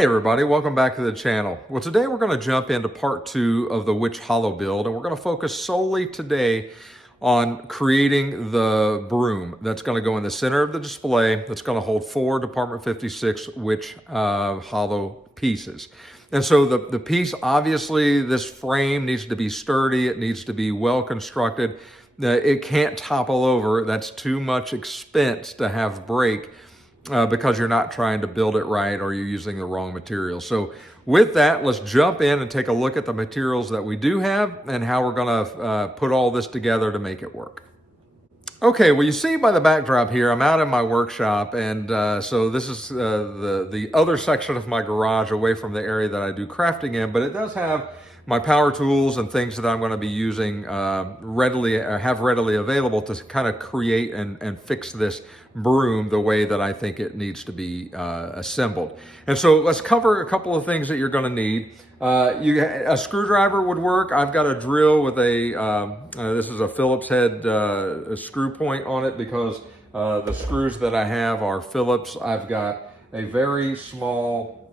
Hey everybody, welcome back to the channel. Well, today we're going to jump into part 2 of the Witch Hollow build, and we're going to focus solely today on creating the broom that's going to go in the center of the display that's going to hold 4 Department 56 Witch Hollow pieces. And so the piece, obviously, this frame needs to be sturdy, it needs to be well constructed. It can't topple over. That's too much expense to have break. Because you're not trying to build it right or you're using the wrong materials. So with that, let's jump in and take a look at the materials that we do have and how we're gonna put all this together to make it work. Okay, well, you see by the backdrop here, I'm out in my workshop, and so this is the other section of my garage away from the area that I do crafting in, but it does have my power tools and things that I'm going to be using readily available to kind of create and fix this broom the way that I think it needs to be assembled. And so let's cover a couple of things that you're going to need. A screwdriver would work. I've got a drill with this is a Phillips head screw point on it because the screws that I have are Phillips. I've got a very small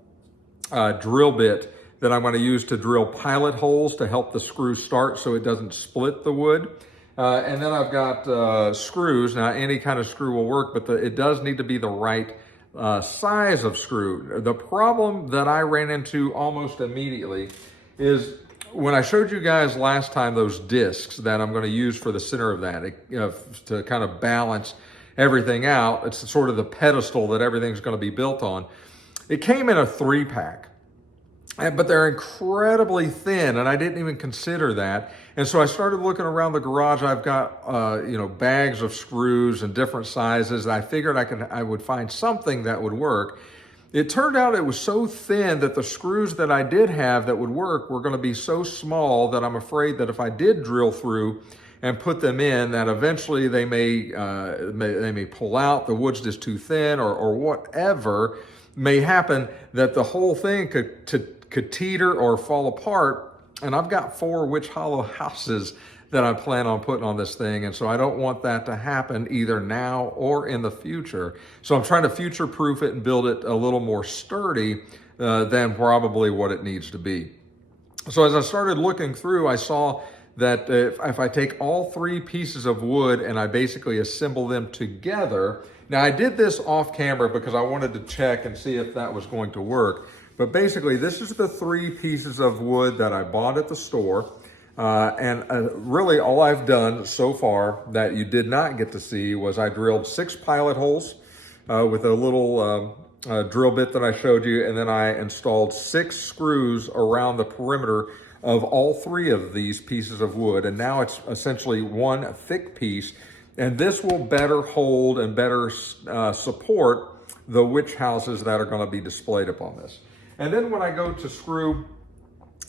drill bit that I'm going to use to drill pilot holes to help the screw start so it doesn't split the wood. And then I've got screws. Now, any kind of screw will work, but it does need to be the right size of screw. The problem that I ran into almost immediately is when I showed you guys last time those discs that I'm going to use for the center of that to kind of balance everything out. It's sort of the pedestal that everything's going to be built on. It came in a 3-pack. But they're incredibly thin, and I didn't even consider that. And so I started looking around the garage. I've got, bags of screws in different sizes. I figured I would find something that would work. It turned out it was so thin that the screws that I did have that would work were going to be so small that I'm afraid that if I did drill through and put them in, that eventually they may pull out. The wood's just too thin, or whatever may happen, that the whole thing could teeter or fall apart. And I've got 4 Witch Hollow houses that I plan on putting on this thing. And so I don't want that to happen either now or in the future. So I'm trying to future-proof it and build it a little more sturdy than probably what it needs to be. So as I started looking through, I saw that if I take all 3 pieces of wood and I basically assemble them together. Now, I did this off camera because I wanted to check and see if that was going to work. But basically, this is the 3 pieces of wood that I bought at the store. Really all I've done so far that you did not get to see was I drilled 6 pilot holes with a little drill bit that I showed you. And then I installed 6 screws around the perimeter of all 3 of these pieces of wood. And now it's essentially one thick piece. And this will better hold and better support the witch houses that are going to be displayed upon this. And then when I go to screw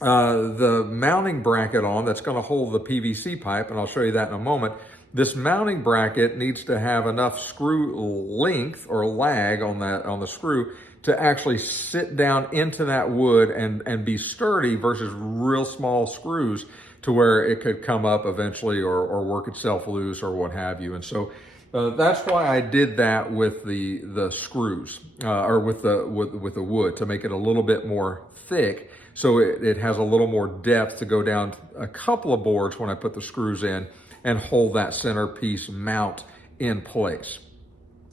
the mounting bracket on that's going to hold the PVC pipe, and I'll show you that in a moment, this mounting bracket needs to have enough screw length or lag on the screw to actually sit down into that wood and be sturdy versus real small screws to where it could come up eventually or work itself loose or what have you. And so that's why I did that with the screws or with the wood to make it a little bit more thick, so it has a little more depth to go down a couple of boards when I put the screws in and hold that centerpiece mount in place.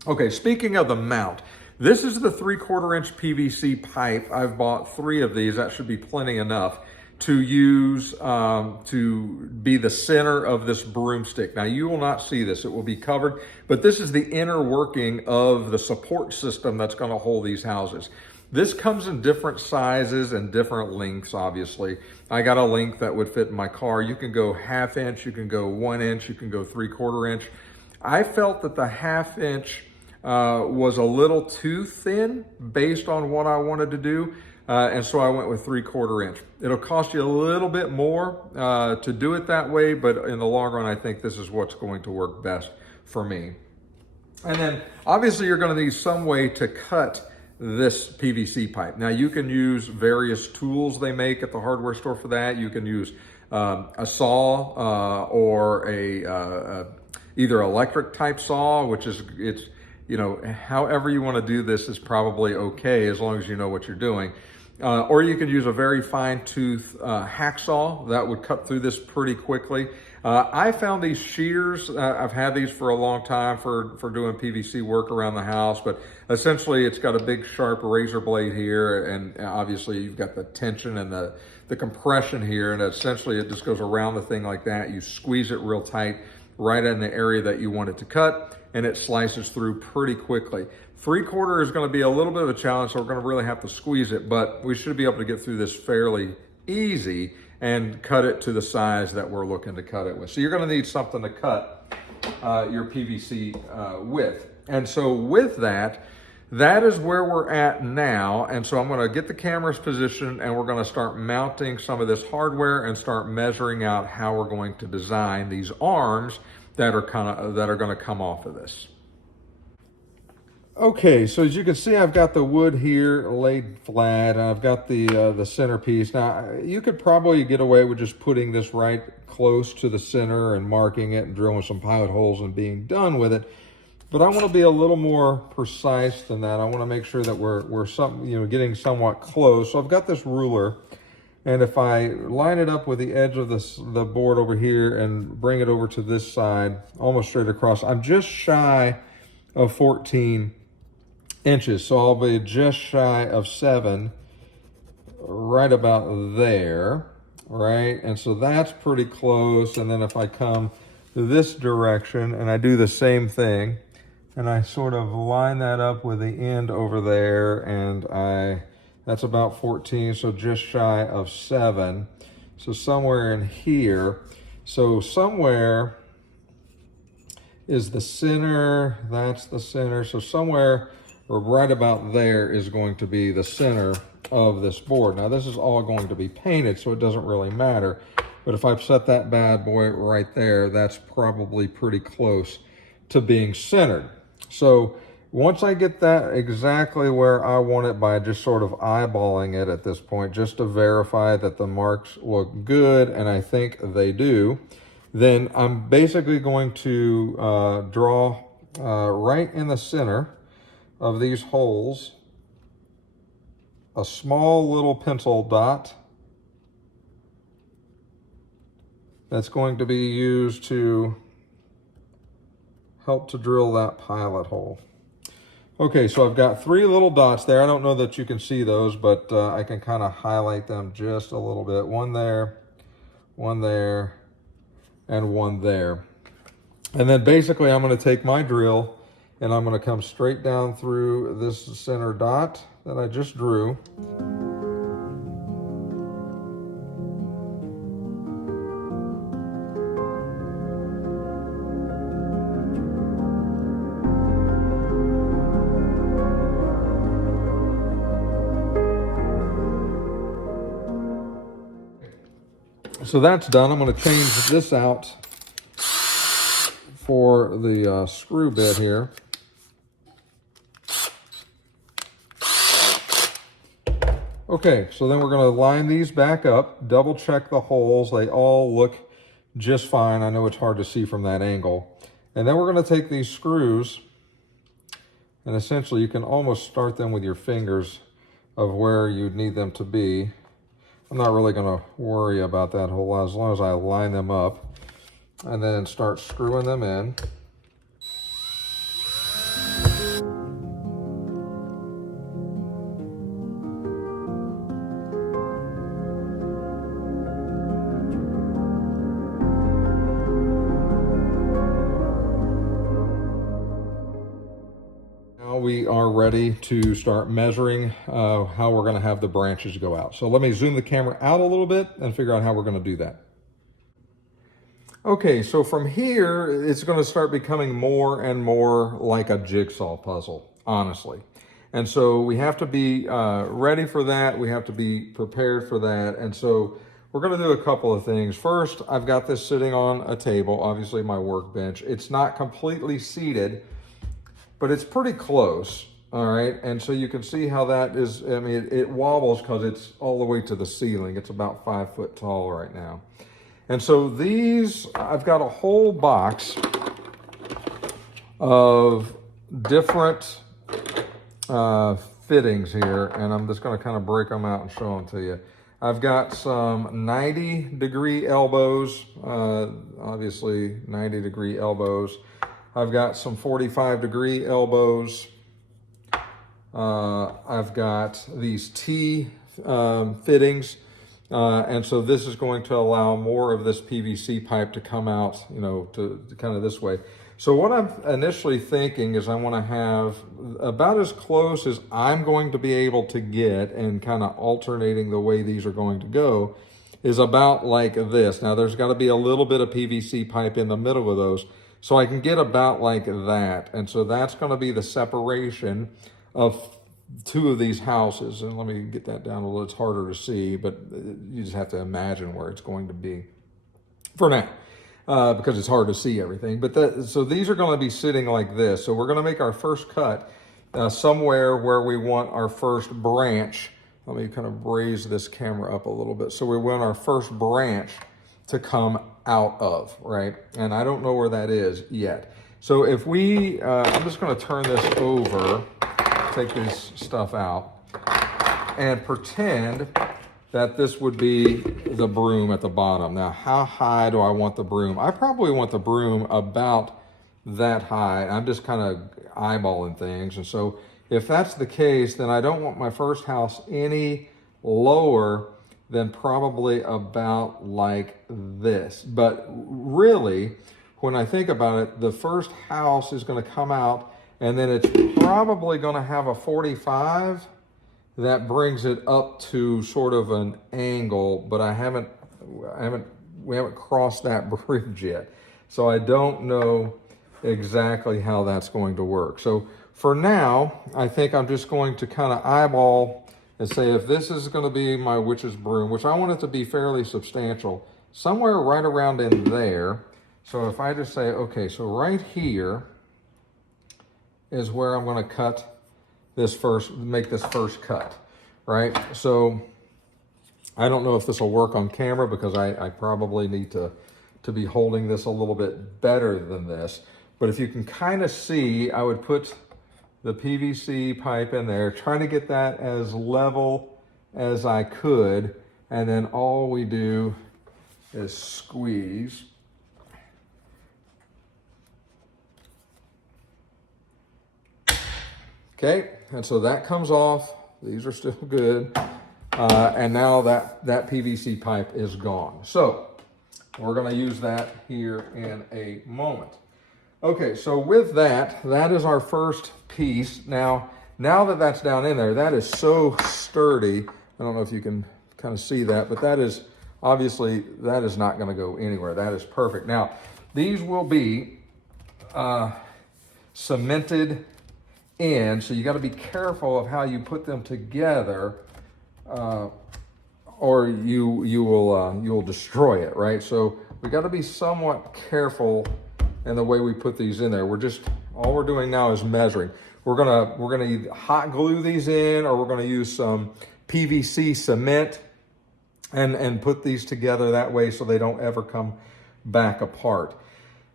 Okay, speaking of the mount, this is the 3/4 inch PVC pipe. I've bought 3 of these. That should be plenty enough to use to be the center of this broomstick. Now, you will not see this, it will be covered, but this is the inner working of the support system that's going to hold these houses. This comes in different sizes and different lengths, obviously. I got a length that would fit in my car. You can go 1/2 inch, you can go 1 inch, you can go 3/4 inch. I felt that the 1/2 inch was a little too thin based on what I wanted to do. And so I went with 3/4 inch. It'll cost you a little bit more to do it that way, but in the long run, I think this is what's going to work best for me. And then obviously you're going to need some way to cut this PVC pipe. Now, you can use various tools they make at the hardware store for that. You can use a saw or either electric type saw, which is you know, however you want to do this is probably okay as long as you know what you're doing. Or you could use a very fine tooth hacksaw that would cut through this pretty quickly. I found these shears, I've had these for a long time for doing PVC work around the house, but essentially it's got a big sharp razor blade here, and obviously you've got the tension and the compression here, and essentially it just goes around the thing like that. You squeeze it real tight right in the area that you want it to cut, and it slices through pretty quickly. 3/4 is going to be a little bit of a challenge, so we're going to really have to squeeze it, but we should be able to get through this fairly easy and cut it to the size that we're looking to cut it with. So you're going to need something to cut your PVC with. And so with that, that is where we're at now. And so I'm going to get the camera's position, and we're going to start mounting some of this hardware and start measuring out how we're going to design these arms that are going to come off of this. Okay, so as you can see, I've got the wood here laid flat, and I've got the centerpiece. Now, you could probably get away with just putting this right close to the center and marking it and drilling some pilot holes and being done with it. But I want to be a little more precise than that. I want to make sure that we're getting somewhat close. So I've got this ruler, and if I line it up with the edge of the board over here and bring it over to this side, almost straight across, I'm just shy of 14 inches. So I'll be just shy of 7, right about there, right? And so that's pretty close. And then if I come this direction and I do the same thing, and I sort of line that up with the end over there, and that's about 14, so just shy of 7. So somewhere in here. So somewhere is the center, that's the center. So somewhere or right about there is going to be the center of this board. Now this is all going to be painted, so it doesn't really matter. But if I set that bad boy right there, that's probably pretty close to being centered. So once I get that exactly where I want it by just sort of eyeballing it at this point, just to verify that the marks look good, and I think they do, then I'm basically going to draw right in the center of these holes a small little pencil dot that's going to be used to help to drill that pilot hole. Okay, so I've got 3 little dots there. I don't know that you can see those, but I can kind of highlight them just a little bit. One there, and one there. And then basically I'm going to take my drill and I'm going to come straight down through this center dot that I just drew. So that's done. I'm going to change this out for the screw bit here. Okay, so then we're going to line these back up, double check the holes. They all look just fine. I know it's hard to see from that angle. And then we're going to take these screws, and essentially you can almost start them with your fingers of where you need them to be. I'm not really going to worry about that whole lot as long as I line them up and then start screwing them in. We are ready to start measuring how we're going to have the branches go out. So let me zoom the camera out a little bit and figure out how we're going to do that. Okay, so from here, it's going to start becoming more and more like a jigsaw puzzle, honestly. And so we have to be ready for that. We have to be prepared for that. And so we're going to do a couple of things. First, I've got this sitting on a table, obviously my workbench. It's not completely seated, but it's pretty close, all right? And so you can see how that is, I mean, it wobbles because it's all the way to the ceiling. It's about 5 foot tall right now. And so these, I've got a whole box of different fittings here, and I'm just going to kind of break them out and show them to you. I've got some 90-degree elbows, obviously 90-degree elbows. I've got some 45-degree elbows. I've got these T fittings, and so this is going to allow more of this PVC pipe to come out, you know, to kind of this way. So what I'm initially thinking is I want to have about as close as I'm going to be able to get, and kind of alternating the way these are going to go, is about like this. Now there's got to be a little bit of PVC pipe in the middle of those, so I can get about like that. And so that's going to be the separation of two of these houses. And let me get that down a little. It's harder to see, but you just have to imagine where it's going to be for now. Because it's hard to see everything. But so these are going to be sitting like this. So we're going to make our first cut somewhere where we want our first branch. Let me kind of raise this camera up a little bit. So we want our first branch to come out of, right? And I don't know where that is yet. So if we, I'm just going to turn this over, take this stuff out, and pretend that this would be the broom at the bottom. Now, how high do I want the broom? I probably want the broom about that high. I'm just kind of eyeballing things. And so if that's the case, then I don't want my first house any lower than probably about like this. But really, when I think about it, the first house is going to come out, and then it's probably going to have a 45 that brings it up to sort of an angle, but we haven't crossed that bridge yet. So I don't know exactly how that's going to work. So for now, I think I'm just going to kind of eyeball and say, if this is going to be my witch's broom, which I want it to be fairly substantial, somewhere right around in there. So if I just say, okay, so right here is where I'm going to cut make this first cut, right? So I don't know if this will work on camera, because I probably need to be holding this a little bit better than this. But if you can kind of see, I would put the PVC pipe in there, trying to get that as level as I could. And then all we do is squeeze. Okay, and so that comes off. These are still good. And now that PVC pipe is gone. So we're going to use that here in a moment. Okay, so with that is our first piece. Now that that's down in there, that is so sturdy. I don't know if you can kind of see that, but that is obviously, that is not going to go anywhere. That is perfect. Now, these will be cemented in, so you got to be careful of how you put them together, or you will destroy it, right? So we got to be somewhat careful in the way we put these in there. All we're doing now is measuring. We're gonna either hot glue these in, or we're gonna use some PVC cement and put these together that way so they don't ever come back apart.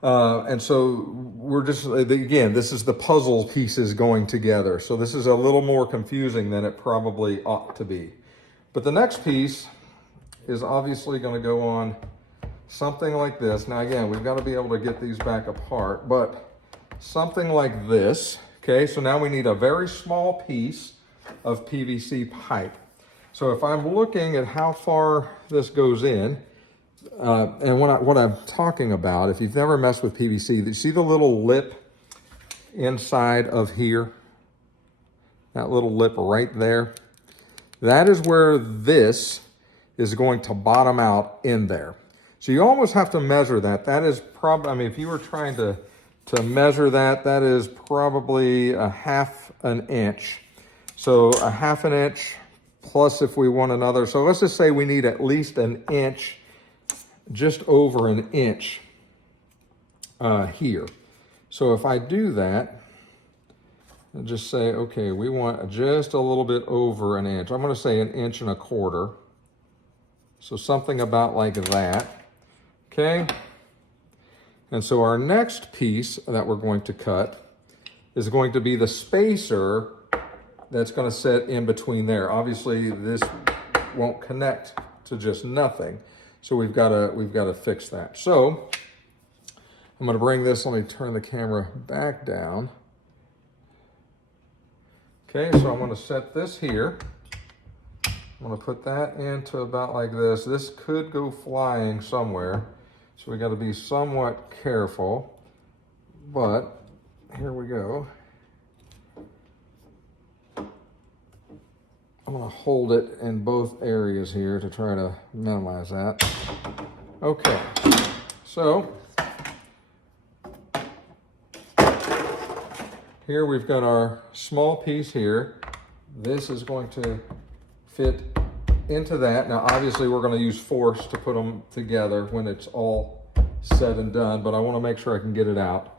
And so we're just, again, this is the puzzle pieces going together. So this is a little more confusing than it probably ought to be. But the next piece is obviously going to go on something like this. Now, again, we've got to be able to get these back apart, but something like this. Okay, so now we need a very small piece of PVC pipe. So if I'm looking at how far this goes in, and what I'm talking about, if you've never messed with PVC, you see the little lip inside of here? That little lip right there? That is where this is going to bottom out in there. So you almost have to measure that. That is probably, I mean, if you were trying to measure that, that is probably a half an inch. So a half an inch plus if we want another. So let's just say we need at least an inch, just over an inch here. So if I do that, and just say, okay, we want just a little bit over an inch. I'm going to say 1.25 inches. So something about like that. Okay. And so our next piece that we're going to cut is going to be the spacer that's going to sit in between there. Obviously, this won't connect to just nothing, so we've got to fix that. So I'm going to bring this. Let me turn the camera back down. Okay, so I'm going to set this here. I'm going to put that into about like this. This could go flying somewhere, so we got to be somewhat careful. But here we go. I'm going to hold it in both areas here to try to minimize that. Okay, so here we've got our small piece here. This is going to fit into that. Now, obviously, we're going to use force to put them together when it's all said and done, but I want to make sure I can get it out.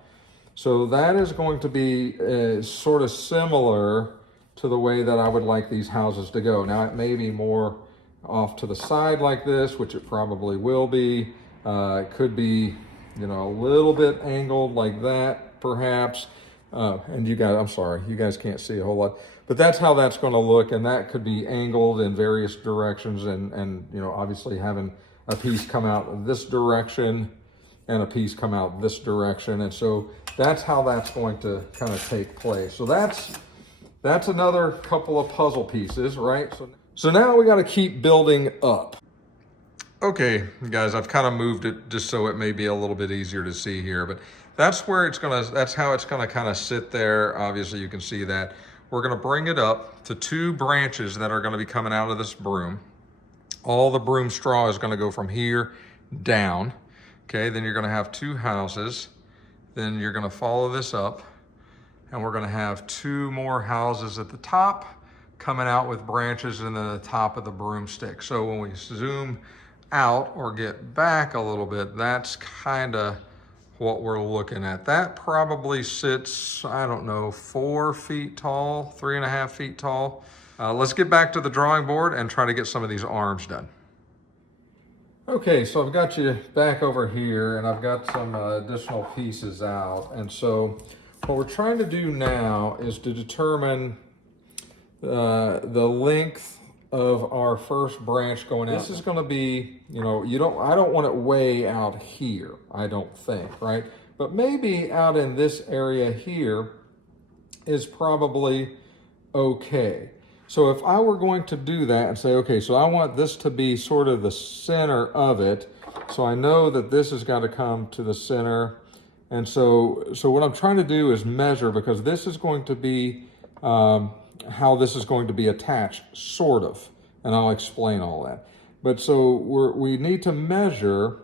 So that is going to be sort of similar to the way that I would like these houses to go. Now, it may be more off to the side like this, which it probably will be. It could be, you know, a little bit angled like that, perhaps. And I'm sorry, you guys can't see a whole lot, but that's how that's going to look. And that could be angled in various directions, and you know, obviously having a piece come out this direction and a piece come out this direction. And so that's how that's going to kind of take place. So that's another couple of puzzle pieces, right? So now we got to keep building up. Okay, guys, I've kind of moved it just so it may be a little bit easier to see here, but that's how it's gonna kind of sit there. Obviously, you can see that. We're gonna bring it up to 2 branches that are gonna be coming out of this broom. All the broom straw is gonna go from here down. Okay, then you're gonna have 2 houses. Then you're gonna follow this up, and we're gonna have 2 more houses at the top coming out with branches, and then the top of the broomstick. So when we zoom out or get back a little bit, that's kind of what we're looking at. That probably sits, I don't know, 4 feet tall, 3.5 feet tall. Let's get back to the drawing board and try to get some of these arms done. Okay, so I've got you back over here, and I've got some additional pieces out. And so what we're trying to do now is to determine the length of our first branch going out. This is going to be, you know, I don't want it way out here, I don't think, right? But maybe out in this area here is probably okay. So if I were going to do that and say, okay, so I want this to be sort of the center of it, so I know that this has got to come to the center. And so what I'm trying to do is measure, because this is going to be how this is going to be attached, sort of, and I'll explain all that. But so we need to measure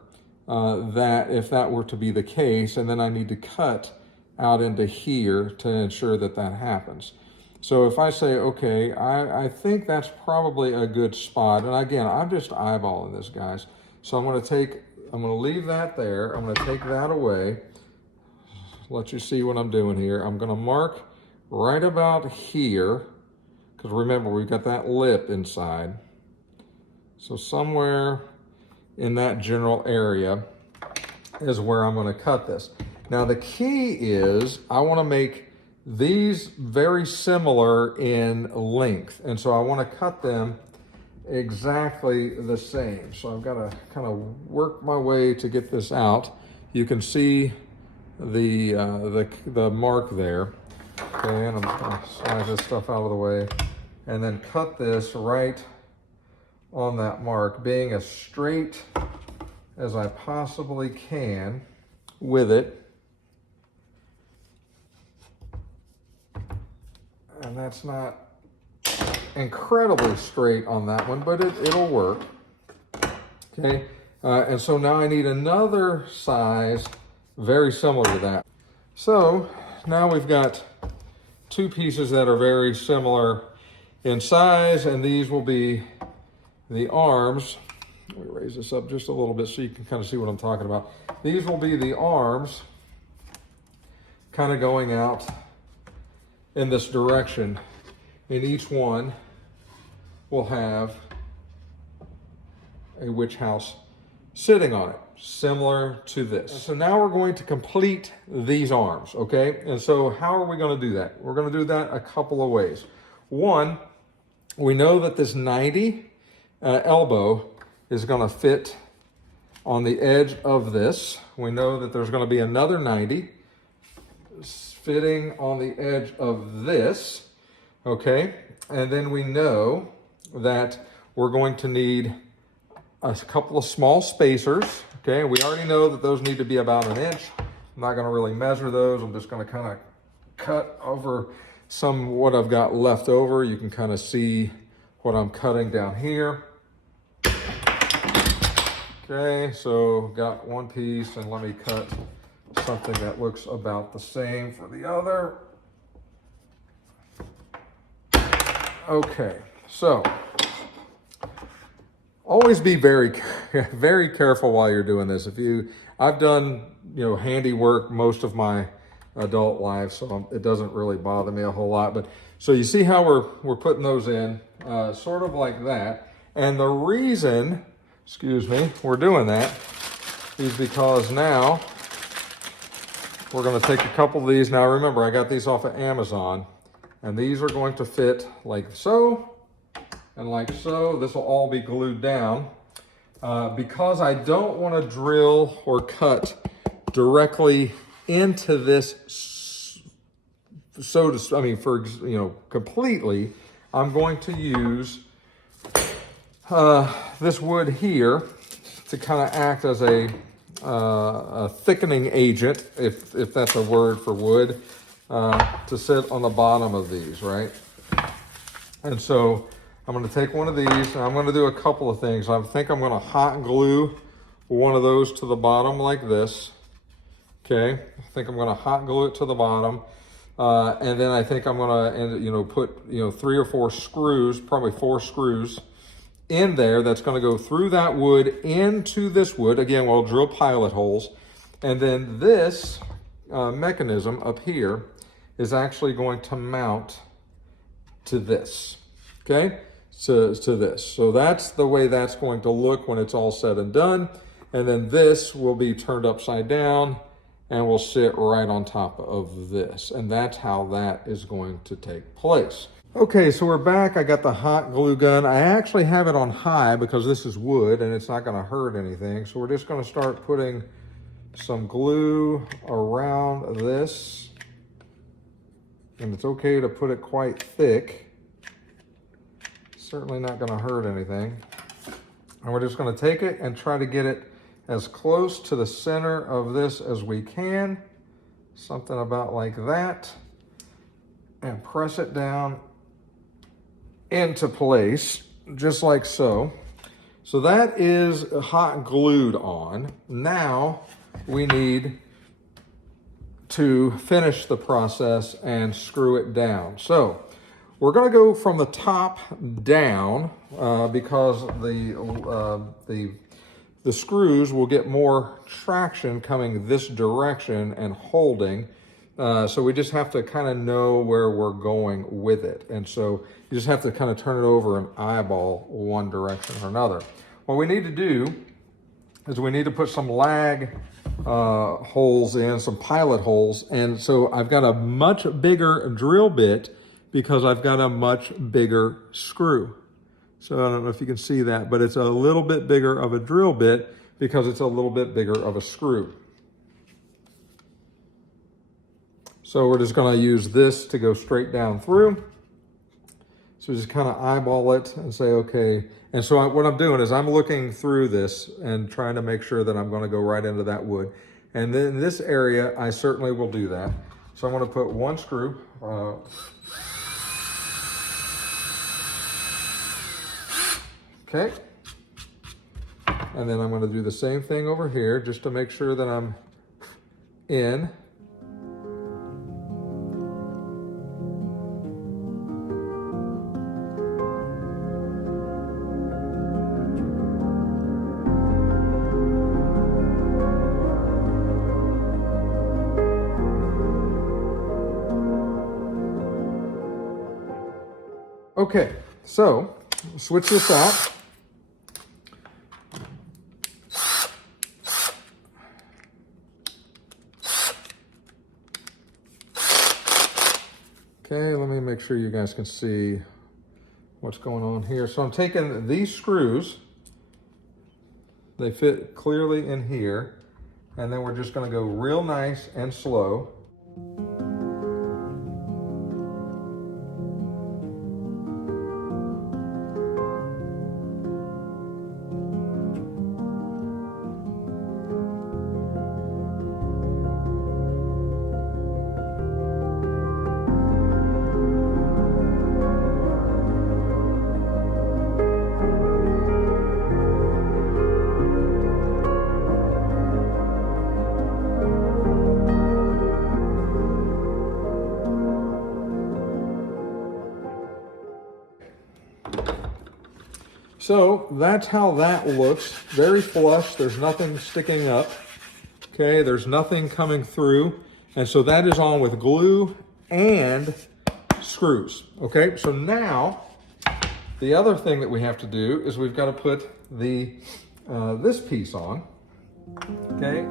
that, if that were to be the case, and then I need to cut out into here to ensure that that happens. So if I say, okay, I think that's probably a good spot, and again, I'm just eyeballing this, guys. So I'm gonna leave that there, I'm gonna take that away, let you see what I'm doing here. I'm gonna mark right about here, because remember, we've got that lip inside. So somewhere in that general area is where I'm going to cut this. Now the key is I want to make these very similar in length. And so I want to cut them exactly the same. So I've got to kind of work my way to get this out. You can see the mark there. Okay, and I'm just going to slide this stuff out of the way and then cut this right on that mark, being as straight as I possibly can with it. And that's not incredibly straight on that one, but it'll work. Okay, and so now I need another size very similar to that. So now we've got 2 pieces that are very similar in size, and these will be the arms. Let me raise this up just a little bit so you can kind of see what I'm talking about. These will be the arms kind of going out in this direction, and each one will have a witch house sitting on it. similar to this. So now we're going to complete these arms, okay? And so how are we going to do that? We're going to do that a couple of ways. One, we know that this 90 elbow is going to fit on the edge of this. We know that there's going to be another 90 fitting on the edge of this, okay? And then we know that we're going to need a couple of small spacers, okay? We already know that those need to be about 1 inch. I'm not gonna really measure those. I'm just gonna kind of cut over what I've got left over. You can kind of see what I'm cutting down here. Okay, so got one piece, and let me cut something that looks about the same for the other. Okay, so always be very, very careful while you're doing this. I've done, handiwork most of my adult life, so it doesn't really bother me a whole lot. But so you see how we're putting those in, sort of like that. And the reason, we're doing that is because now we're going to take a couple of these. Now remember, I got these off of Amazon, and these are going to fit like so and like so. This will all be glued down. Because I don't want to drill or cut directly into this, completely, I'm going to use this wood here to kind of act as a thickening agent, if that's a word for wood, to sit on the bottom of these, right? And so I'm going to take one of these, and I'm going to do a couple of things. I think I'm going to hot glue one of those to the bottom like this. Okay, I think I'm going to hot glue it to the bottom, and then I think I'm going to put 3 or 4 screws, probably 4 screws in there. That's going to go through that wood into this wood. Again, we'll drill pilot holes, and then this mechanism up here is actually going to mount to this. Okay, to this. So that's the way that's going to look when it's all said and done. And then this will be turned upside down and will sit right on top of this. And that's how that is going to take place. Okay, so we're back. I got the hot glue gun. I actually have it on high because this is wood and it's not going to hurt anything. So we're just going to start putting some glue around this. And it's okay to put it quite thick. Certainly not going to hurt anything. And we're just going to take it and try to get it as close to the center of this as we can. Something about like that. And press it down into place, just like so. So that is hot glued on. Now we need to finish the process and screw it down. So we're going to go from the top down because the screws will get more traction coming this direction and holding. So we just have to kind of know where we're going with it. And so you just have to kind of turn it over and eyeball one direction or another. What we need to do is we need to put some lag holes in, some pilot holes. And so I've got a much bigger drill bit because I've got a much bigger screw. So I don't know if you can see that, but it's a little bit bigger of a drill bit because it's a little bit bigger of a screw. So we're just going to use this to go straight down through. So just kind of eyeball it and say, okay. And so what I'm doing is I'm looking through this and trying to make sure that I'm going to go right into that wood. And then in this area, I certainly will do that. So I'm going to put one screw. Okay. And then I'm going to do the same thing over here just to make sure that I'm in. Okay, so switch this out. Okay, let me make sure you guys can see what's going on here. So I'm taking these screws, they fit clearly in here, and then we're just gonna go real nice and slow. So that's how that looks. Very flush. There's nothing sticking up. Okay, there's nothing coming through. And so that is on with glue and screws. Okay, so now the other thing that we have to do is we've got to put the this piece on. Okay.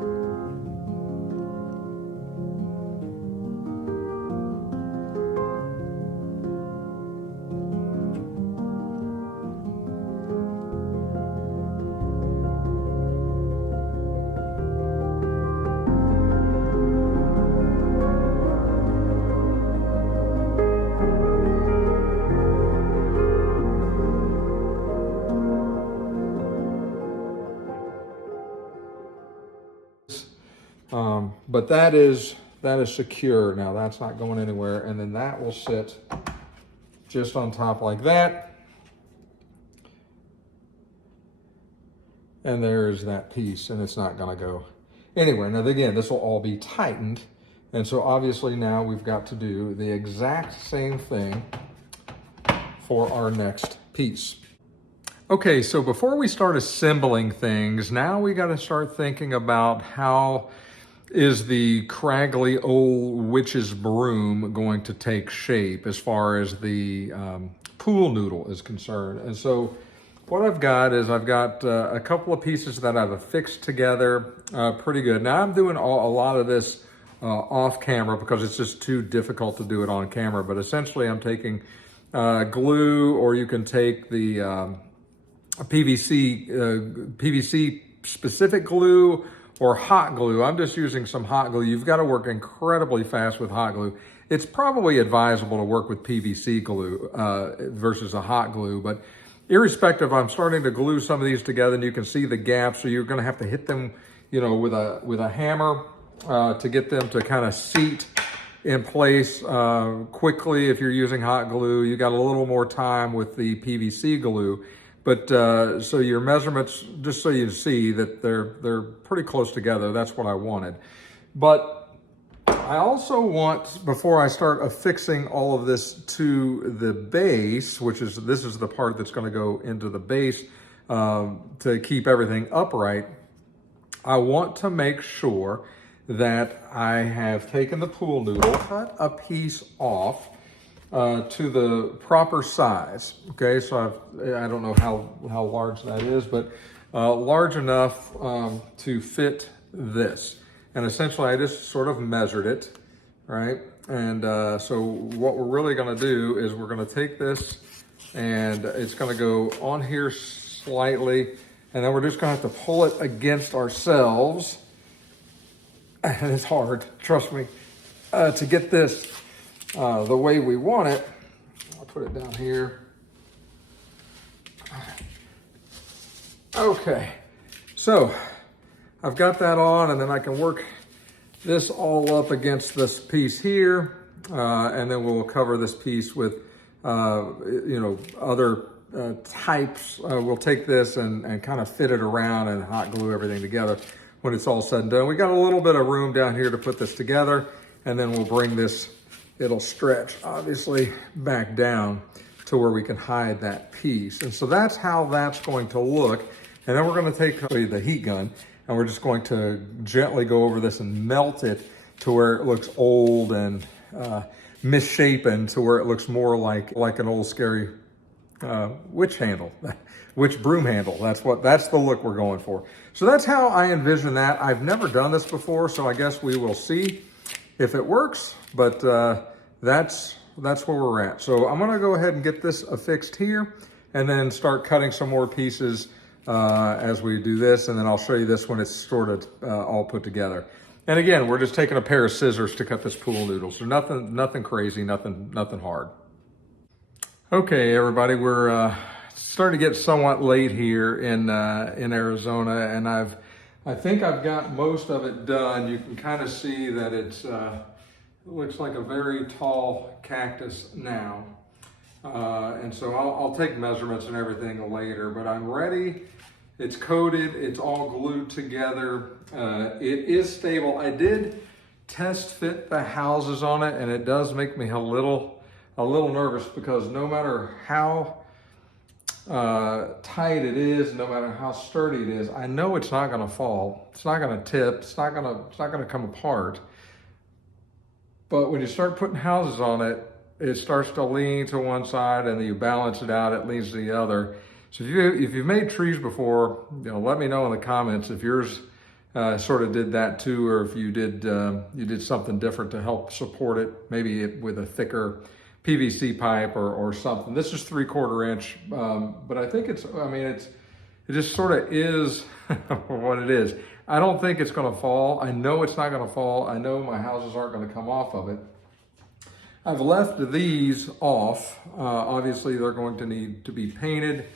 But that is secure. Now that's not going anywhere, and then that will sit just on top like that. And there's that piece, and it's not going to go anywhere. Now again, this will all be tightened, and so obviously now we've got to do the exact same thing for our next piece. Okay, so before we start assembling things, now we got to start thinking about how is the craggly old witch's broom going to take shape as far as the pool noodle is concerned. And so what I've got is I've got a couple of pieces that I've affixed together pretty good. Now I'm doing a lot of this off camera because it's just too difficult to do it on camera, but essentially I'm taking glue, or you can take the PVC specific glue, or hot glue. I'm just using some hot glue. You've got to work incredibly fast with hot glue. It's probably advisable to work with PVC glue versus a hot glue, but irrespective, I'm starting to glue some of these together, and you can see the gaps, so you're gonna have to hit them, you know, with a hammer to get them to kind of seat in place quickly. If you're using hot glue, you got a little more time with the PVC glue. But so your measurements, just so you see that they're pretty close together, that's what I wanted. But I also want, before I start affixing all of this to the base, this is the part that's gonna go into the base to keep everything upright, I want to make sure that I have taken the pool noodle, cut a piece off to the proper size. Okay, so I don't know how large that is, but large enough to fit this. And essentially I just sort of measured it, right? And so what we're really gonna do is we're gonna take this, and it's gonna go on here slightly, and then we're just gonna have to pull it against ourselves. And it's hard, trust me, to get this the way we want it. I'll put it down here. Okay, so I've got that on, and then I can work this all up against this piece here, and then we'll cover this piece with, you know, other types. We'll take this and kind of fit it around and hot glue everything together when it's all said and done. We got a little bit of room down here to put this together, and then we'll bring this, it'll stretch obviously back down to where we can hide that piece. And so that's how that's going to look. And then we're going to take the heat gun, and we're just going to gently go over this and melt it to where it looks old and misshapen, to where it looks more like an old scary witch handle, witch broom handle. That's the look we're going for. So that's how I envision that. I've never done this before, so I guess we will see if it works, but that's that's where we're at. So I'm gonna go ahead and get this affixed here and then start cutting some more pieces as we do this. And then I'll show you this when it's sort of all put together. And again, we're just taking a pair of scissors to cut this pool noodle. So nothing crazy, nothing hard. Okay, everybody, we're starting to get somewhat late here in Arizona, and I think I've got most of it done. You can kind of see that it looks like a very tall cactus now. And so I'll take measurements and everything later, but I'm ready. It's coated, it's all glued together. It is stable. I did test fit the houses on it, and it does make me a little nervous because no matter how tight it is, no matter how sturdy it is, I know it's not gonna fall. It's not gonna tip, it's not gonna come apart. But when you start putting houses on it, it starts to lean to one side, and then you balance it out, it leans to the other. So if you've made trees before, let me know in the comments if yours sort of did that too, or if you did something different to help support it, maybe with a thicker PVC pipe or something. This is 3/4 inch, but I think it just sort of is what it is. I don't think it's gonna fall. I know it's not gonna fall. I know my houses aren't gonna come off of it. I've left these off. Obviously they're going to need to be painted.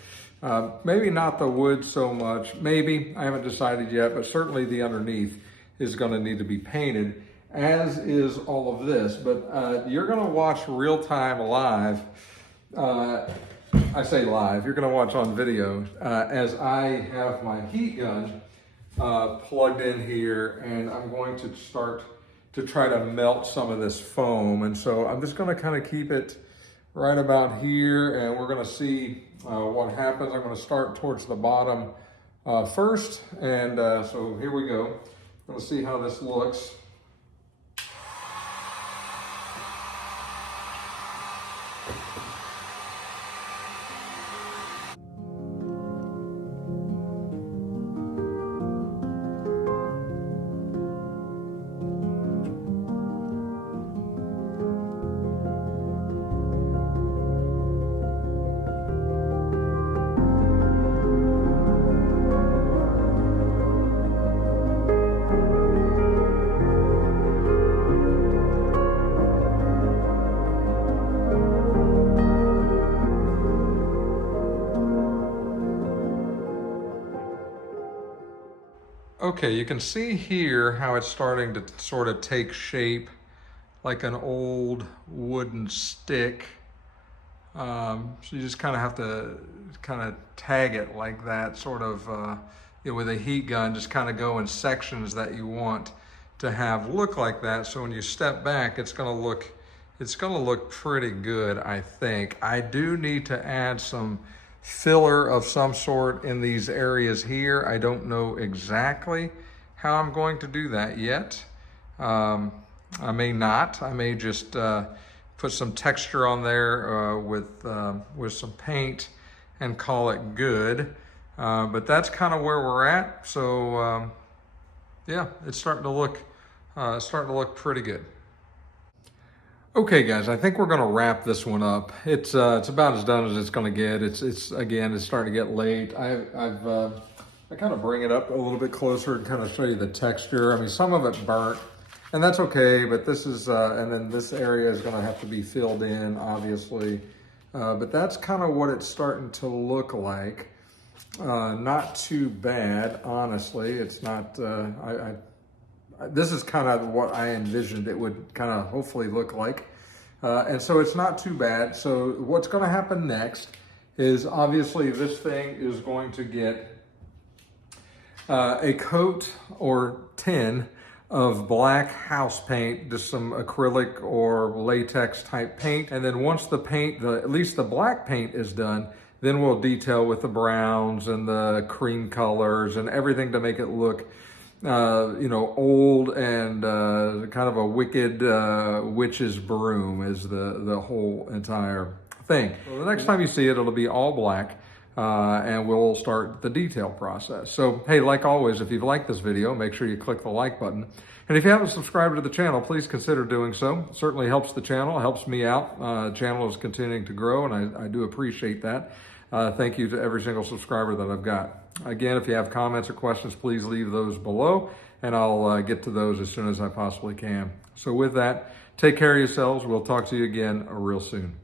Maybe not the wood so much, maybe, I haven't decided yet, but certainly the underneath is gonna need to be painted, as is all of this. But you're gonna watch real time live. I say live, you're gonna watch on video as I have my heat gun plugged in here, and I'm going to start to try to melt some of this foam. And so I'm just gonna kind of keep it right about here, and we're gonna see what happens. I'm gonna start towards the bottom first, and so here we go. I'm gonna see how this looks. Okay, you can see here how it's starting to sort of take shape like an old wooden stick. So you just kind of have to kind of tag it like that, sort of with a heat gun, just kind of go in sections that you want to have look like that. So when you step back, it's gonna look pretty good, I think. I do need to add some filler of some sort in these areas here. I don't know exactly how I'm going to do that yet. I may not. I may just put some texture on there with some paint and call it good. But that's kind of where we're at. So yeah, it's starting to look pretty good. Okay, guys, I think we're gonna wrap this one up. It's about as done as it's gonna get. It's starting to get late. I kind of bring it up a little bit closer and kind of show you the texture. I mean, some of it burnt, and that's okay, but this is, and then this area is gonna have to be filled in, obviously. But that's kind of what it's starting to look like. Not too bad, honestly. It's not, this is kind of what I envisioned it would kind of hopefully look like. And so it's not too bad. So what's gonna happen next is obviously this thing is going to get a coat or tin of black house paint, just some acrylic or latex type paint. And then once the paint, at least the black paint is done, then we'll detail with the browns and the cream colors and everything to make it look old and kind of a wicked witch's broom is the whole entire thing. So the next time you see it, it'll be all black. and we'll start the detail process. So, hey, like always, if you've liked this video, make sure you click the like button. And if you haven't subscribed to the channel, please consider doing so. It certainly helps the channel, helps me out. The channel is continuing to grow, and I do appreciate that. Thank you to every single subscriber that I've got. Again, if you have comments or questions, please leave those below, and I'll get to those as soon as I possibly can. So with that, take care of yourselves. We'll talk to you again real soon.